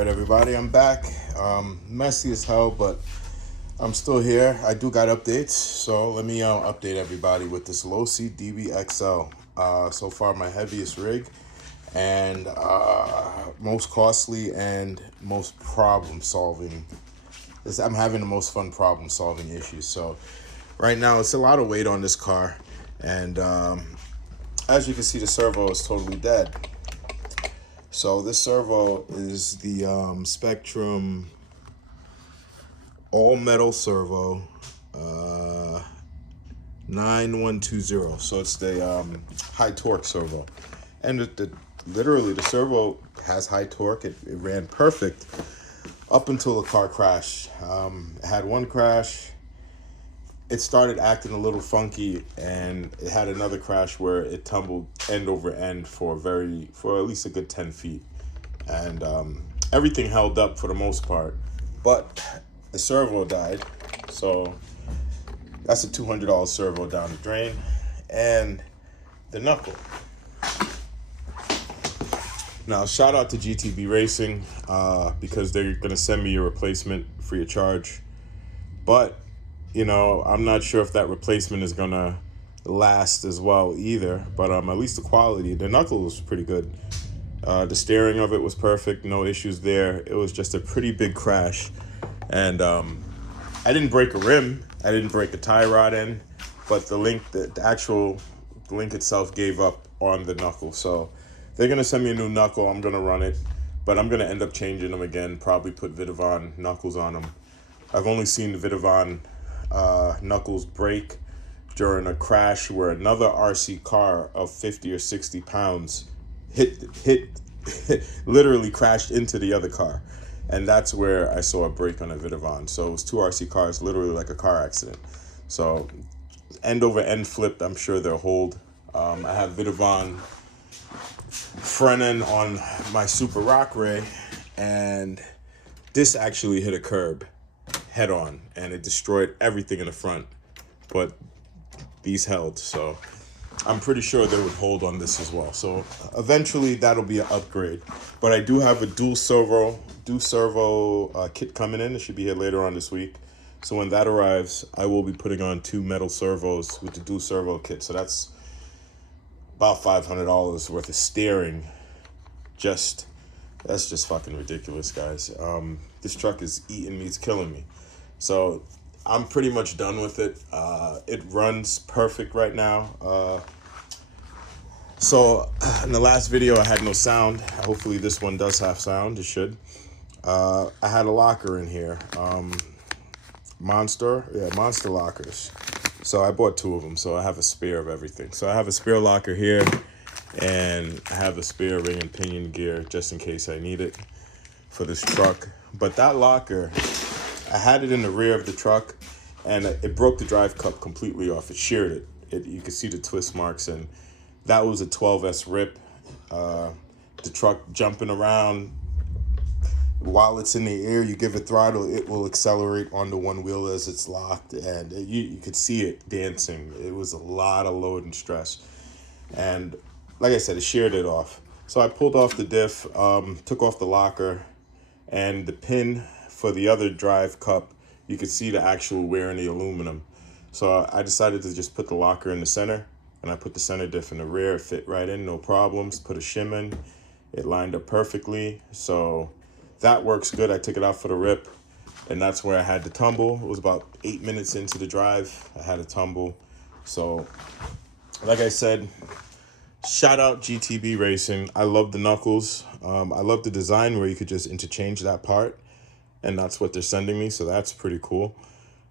Alright everybody, I'm back. Messy as hell, but I'm still here. I do got updates, so let me update everybody with this low seat Dbxl. So far my heaviest rig and most costly and most problem solving. I'm having the most fun problem solving issues. So right now it's a lot of weight on this car, and as you can see the servo is totally dead. So this servo is the Spectrum all metal servo 9120. So it's the high torque servo, and literally the servo has high torque. It ran perfect up until the car crashed. It had one crash. It started acting a little funky, and it had another crash where it tumbled end over end for at least a good 10 feet. And everything held up for the most part, but the servo died. So that's a $200 servo down the drain, and the knuckle. Now, shout out to GTB Racing because they're gonna send me a replacement free of charge. But you know, I'm not sure if that replacement is gonna last as well either. But at least the quality, the knuckle was pretty good. The steering of it was perfect, no issues there. It was just a pretty big crash, and I didn't break a rim, I didn't break a tie rod end, but the link itself gave up on the knuckle. So they're gonna send me a new knuckle. I'm gonna run it, but I'm gonna end up changing them again. Probably put Vidavon knuckles on them. I've only seen the Vidavon knuckles break during a crash where another RC car of 50 or 60 pounds hit literally crashed into the other car, and that's where I saw a break on a Vidavon. So it was two RC cars, literally like a car accident. So end over end flipped. I'm sure they'll hold. I have Vidavon front end on my Super Rock Ray, and this actually hit a curb head on, and it destroyed everything in the front, but these held. So I'm pretty sure they would hold on this as well. So eventually that'll be an upgrade. But I do have a dual servo kit coming in. It should be here later on this week. So when that arrives, I will be putting on two metal servos with the dual servo kit. So that's about $500 worth of steering. That's just fucking ridiculous, guys. This truck is eating me, it's killing me. So I'm pretty much done with it. It runs perfect right now. So in the last video I had no sound. Hopefully this one does have sound. It should. I had a locker in here. Monster lockers. So I bought two of them, so I have a spare of everything. So I have a spare locker here, and I have a spare ring and pinion gear just in case I need it for this truck. But that locker, I had it in the rear of the truck, and it broke the drive cup completely off. It sheared it. You could see the twist marks, and that was a 12S rip. The truck jumping around. While it's in the air, you give it throttle, it will accelerate on the one wheel as it's locked, and you could see it dancing. It was a lot of load and stress. And like I said, it sheared it off. So I pulled off the diff, took off the locker, and the pin for the other drive cup, you could see the actual wear in the aluminum. So I decided to just put the locker in the center, and I put the center diff in the rear. It fit right in, no problems. Put a shim in, it lined up perfectly. So that works good. I took it out for the rip, and that's where I had the tumble. It was about 8 minutes into the drive. I had a tumble. So like I said, shout out GTB Racing. I love the knuckles. I love the design where you could just interchange that part, and that's what they're sending me. So that's pretty cool.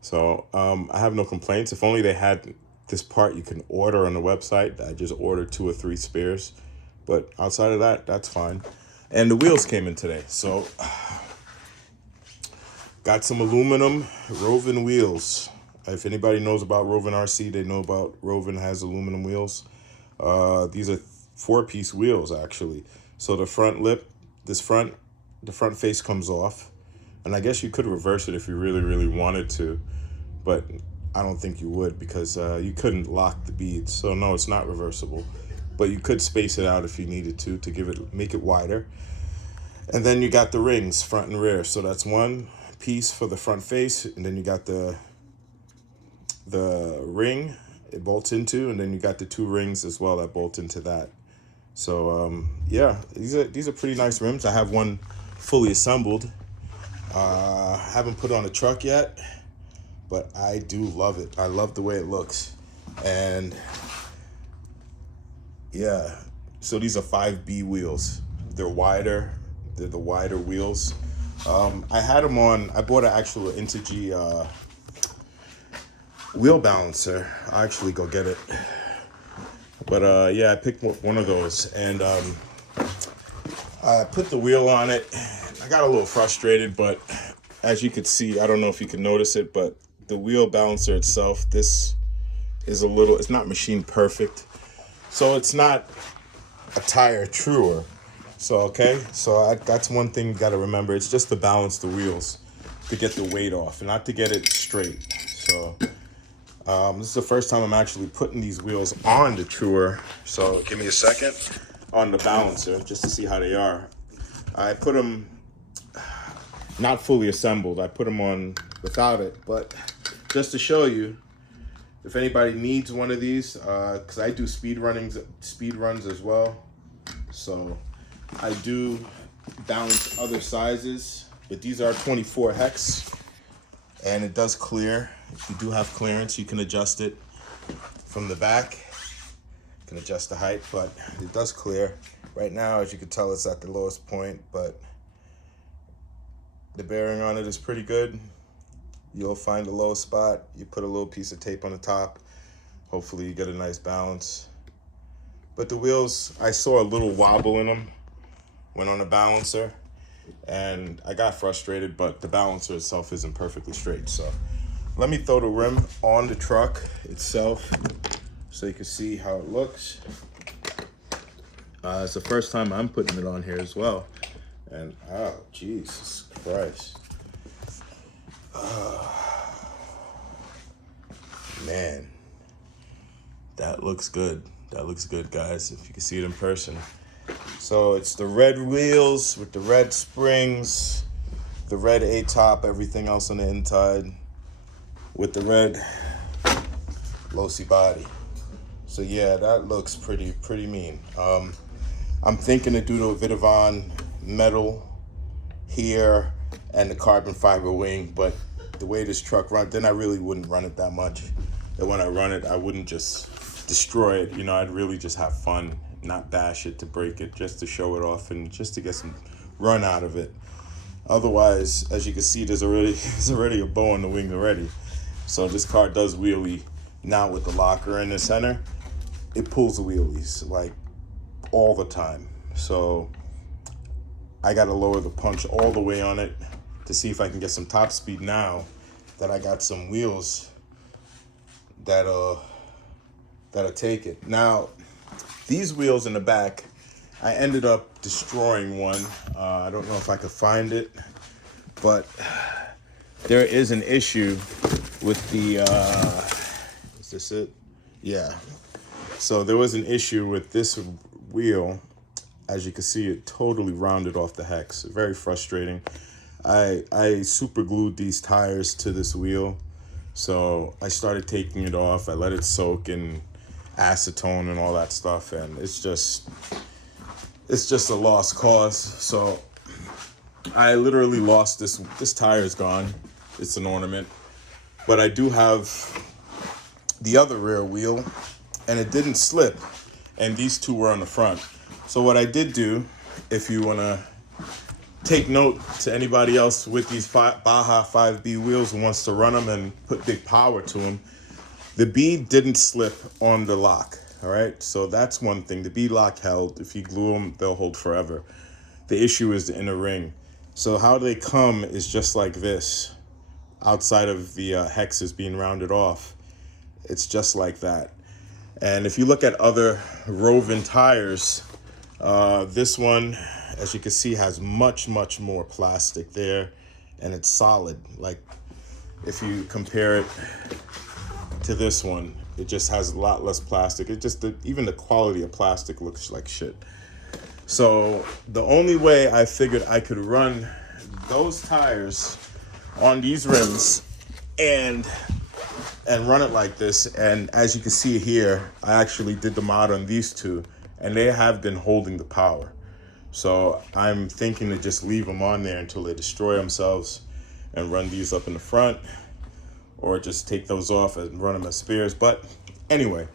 So I have no complaints. If only they had this part you can order on the website. I just ordered 2 or 3 spares, but outside of that, that's fine. And the wheels came in today. So got some aluminum Rovin wheels. If anybody knows about Rovin RC, they know about Rovin has aluminum wheels. These are 4-piece wheels actually. So the front lip, the front face comes off, and I guess you could reverse it if you really, really wanted to, but I don't think you would, because you couldn't lock the beads. So no, it's not reversible, but you could space it out if you needed to make it wider. And then you got the rings, front and rear. So that's one piece for the front face, and then you got the ring it bolts into, and then you got the two rings as well that bolt into that. So yeah, these are pretty nice rims. I have one fully assembled. Haven't put on a truck yet, but I do love it. I love the way it looks. And yeah, so these are 5B wheels. They're wider. They're the wider wheels. I had them on, I bought an actual Integy wheel balancer. I'll actually go get it. But yeah, I picked one of those, and I put the wheel on it. I got a little frustrated, but as you could see, I don't know if you can notice it, but the wheel balancer itself, this is it's not machine perfect. So it's not a tire truer. So, okay, so that's one thing you got to remember. It's just to balance the wheels, to get the weight off, and not to get it straight. So this is the first time I'm actually putting these wheels on the truer. So give me a second on the balancer just to see how they are. I put them not fully assembled. I put them on without it, but just to show you, if anybody needs one of these, because I do speed runs as well. So I do balance other sizes, but these are 24 hex, and it does clear. If you do have clearance, you can adjust it from the back. You can adjust the height, but it does clear. Right now, as you can tell, it's at the lowest point, but the bearing on it is pretty good. You'll find the lowest spot. You put a little piece of tape on the top. Hopefully you get a nice balance. But the wheels, I saw a little wobble in them. Went on a balancer, and I got frustrated, but the balancer itself isn't perfectly straight. So let me throw the rim on the truck itself so you can see how it looks. It's the first time I'm putting it on here as well. And oh, Jesus Christ. Man, that looks good. That looks good, guys, if you can see it in person. So it's the red wheels with the red springs, the red A-top, everything else on the inside, with the red low-C body. So yeah, that looks pretty mean. I'm thinking to do the Vitavon metal here and the carbon fiber wing, but the way this truck runs, then I really wouldn't run it that much. And when I run it, I wouldn't just destroy it. You know, I'd really just have fun, not bash it to break it, just to show it off and just to get some run out of it. Otherwise, as you can see, there's already a bow on the wing already. So this car does wheelie. Now with the locker in the center, it pulls the wheelies like all the time. So I got to lower the punch all the way on it to see if I can get some top speed now that I got some wheels that'll take it. Now, these wheels in the back, I ended up destroying one. I don't know if I could find it, but there is an issue with the, is this it? Yeah. So there was an issue with this wheel. As you can see, it totally rounded off the hex. Very frustrating. I super glued these tires to this wheel. So I started taking it off. I let it soak in acetone and all that stuff, and it's just a lost cause. So I literally lost this tire is gone. It's an ornament. But I do have the other rear wheel, and it didn't slip, and these two were on the front. So what I did do, if you want to take note to anybody else with these Baja 5B wheels who wants to run them and put big power to them, the bead didn't slip on the lock, all right? So that's one thing. The bead lock held. If you glue them, they'll hold forever. The issue is the inner ring. So how they come is just like this. Outside of the hexes being rounded off, it's just like that. And if you look at other Rovin tires, this one, as you can see, has much more plastic there, and it's solid. Like if you compare it to this one, it just has a lot less plastic. It just, even the quality of plastic looks like shit. So the only way I figured I could run those tires on these rims and run it like this, and as you can see here, I actually did the mod on these two, and they have been holding the power. So I'm thinking to just leave them on there until they destroy themselves and run these up in the front, or just take those off and run them as spares. But anyway,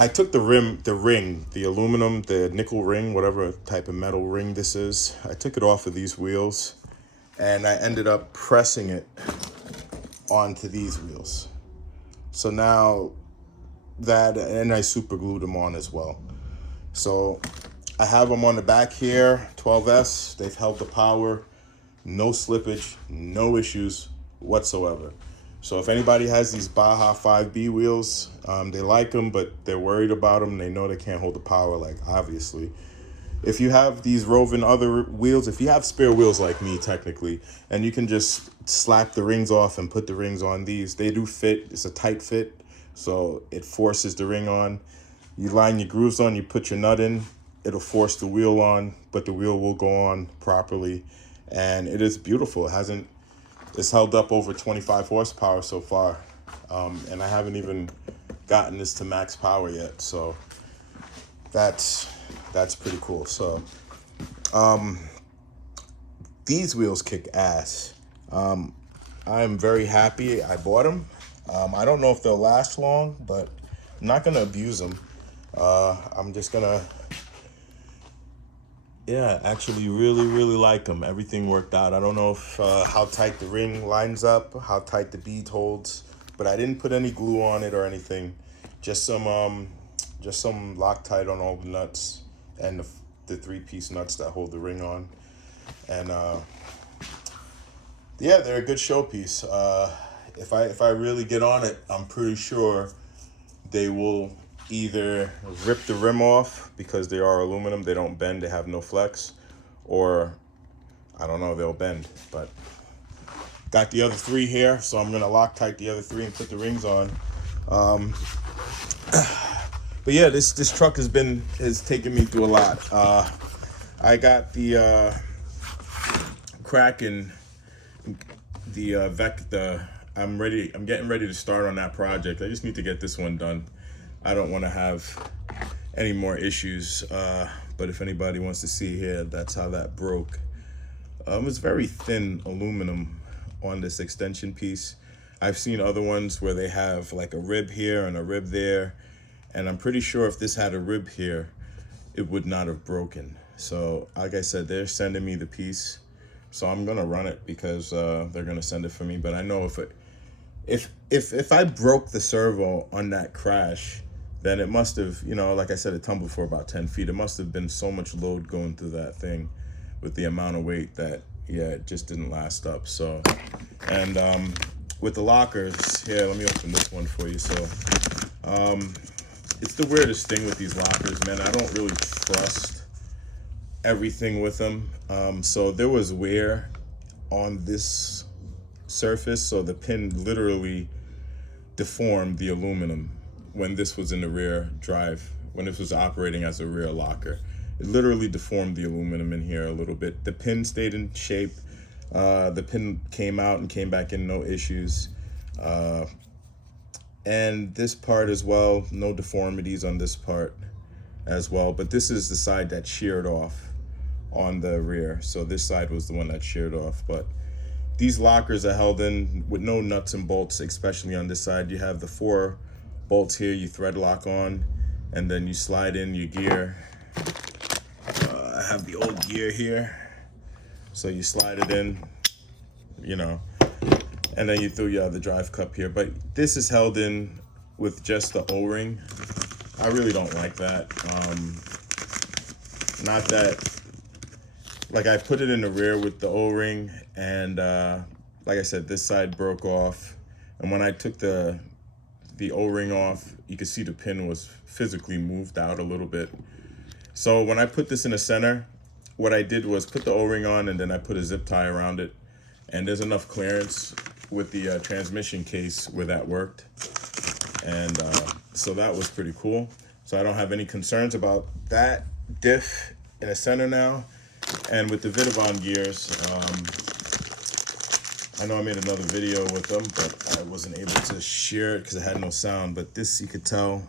I took the ring, the aluminum, the nickel ring, whatever type of metal ring this is, I took it off of these wheels, and I ended up pressing it onto these wheels. So now that, and I super glued them on as well. So I have them on the back here, 12S. They've held the power, no slippage, no issues whatsoever. So if anybody has these Baja 5B wheels, they like them, but they're worried about them. They know they can't hold the power, like obviously. If you have these Rovin other wheels, if you have spare wheels like me technically, and you can just slap the rings off and put the rings on these, they do fit. It's a tight fit, so it forces the ring on. You line your grooves on, you put your nut in, it'll force the wheel on, but the wheel will go on properly. And it is beautiful. It's held up over 25 horsepower so far. And I haven't even gotten this to max power yet, so that's pretty cool. So these wheels kick ass. I'm very happy I bought them. I don't know if they'll last long, but I'm not gonna abuse them. I'm just gonna, yeah, actually really like them. Everything worked out. I don't know if how tight the ring lines up, how tight the bead holds, but I didn't put any glue on it or anything. Just some Loctite on all the nuts and the 3-piece nuts that hold the ring on. And yeah, they're a good showpiece. If I really get on it, I'm pretty sure they will either rip the rim off because they are aluminum, they don't bend, they have no flex, or I don't know, they'll bend. But got the other 3 here, so I'm gonna Loctite the other 3 and put the rings on. But yeah, this truck has taken me through a lot. I got the Kraken, the I'm getting ready to start on that project. I just need to get this one done. I don't want to have any more issues. But if anybody wants to see here, that's how that broke. It's very thin aluminum on this extension piece. I've seen other ones where they have like a rib here and a rib there. And I'm pretty sure if this had a rib here, it would not have broken. So like I said, they're sending me the piece. So I'm gonna run it because they're gonna send it for me. But I know if I broke the servo on that crash, then it must have, like I said, it tumbled for about 10 feet. It must have been so much load going through that thing with the amount of weight that, yeah, it just didn't last up. So, and with the lockers, here, let me open this one for you. So, it's the weirdest thing with these lockers, man. I don't really trust everything with them. So there was wear on this surface, so the pin literally deformed the aluminum when this was in the rear drive, when this was operating as a rear locker. It literally deformed the aluminum in here a little bit. The pin stayed in shape. The pin came out and came back in, no issues. And this part as well, no deformities on this part as well. But this is the side that sheared off on the rear. So this side was the one that sheared off. But these lockers are held in with no nuts and bolts, especially on this side. You have the 4 bolts here you thread lock on, and then you slide in your gear. I have the old gear here. So you slide it in, and then you throw your other drive cup here. But this is held in with just the O-ring. I really don't like that. Not that, like I put it in the rear with the O-ring, and like I said, this side broke off. And when I took the O-ring off, you could see the pin was physically moved out a little bit. So when I put this in the center, what I did was put the O-ring on, and then I put a zip tie around it. And there's enough clearance with the transmission case where that worked. And so that was pretty cool. So I don't have any concerns about that diff in the center now. And with the Vidavon gears, I know I made another video with them, but I wasn't able to share it because it had no sound. But this, you could tell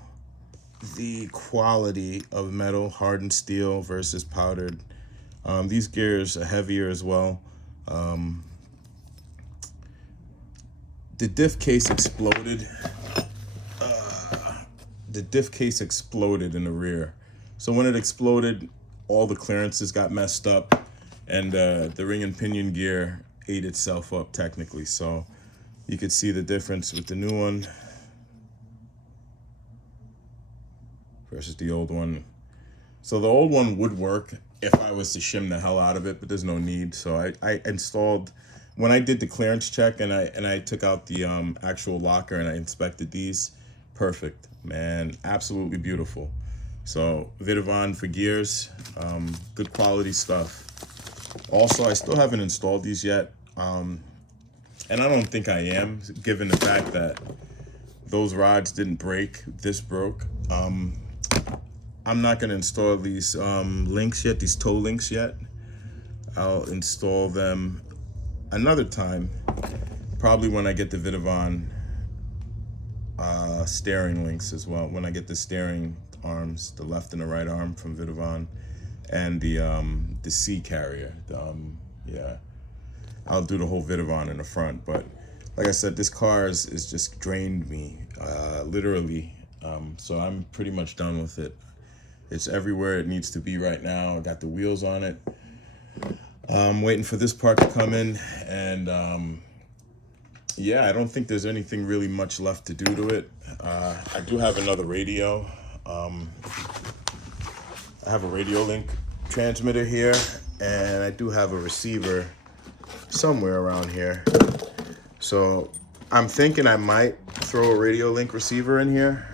the quality of metal, hardened steel versus powdered. These gears are heavier as well. The diff case exploded. The diff case exploded in the rear. So when it exploded, all the clearances got messed up, and the ring and pinion gear ate itself up technically. So you could see the difference with the new one versus the old one. So the old one would work if I was to shim the hell out of it, but there's no need. So I installed, when I did the clearance check and I took out the actual locker and I inspected these, perfect, man, absolutely beautiful. So Vidavon for gears, good quality stuff. Also, I still haven't installed these yet, and I don't think I am, given the fact that those rods didn't break, this broke. I'm not gonna install these links yet, these toe links yet. I'll install them another time, probably when I get the Vidavon steering links as well, when I get the steering arms, the left and the right arm from Vidavon, and the C carrier. Yeah, I'll do the whole Vidavon in the front. But like I said, this car is just drained me, literally. So I'm pretty much done with it. It's everywhere it needs to be right now. I got the wheels on it. I'm waiting for this part to come in, and yeah, I don't think there's anything really much left to do to it. I do have another radio. I have a radio link transmitter here, and I do have a receiver somewhere around here. So I'm thinking I might throw a radio link receiver in here.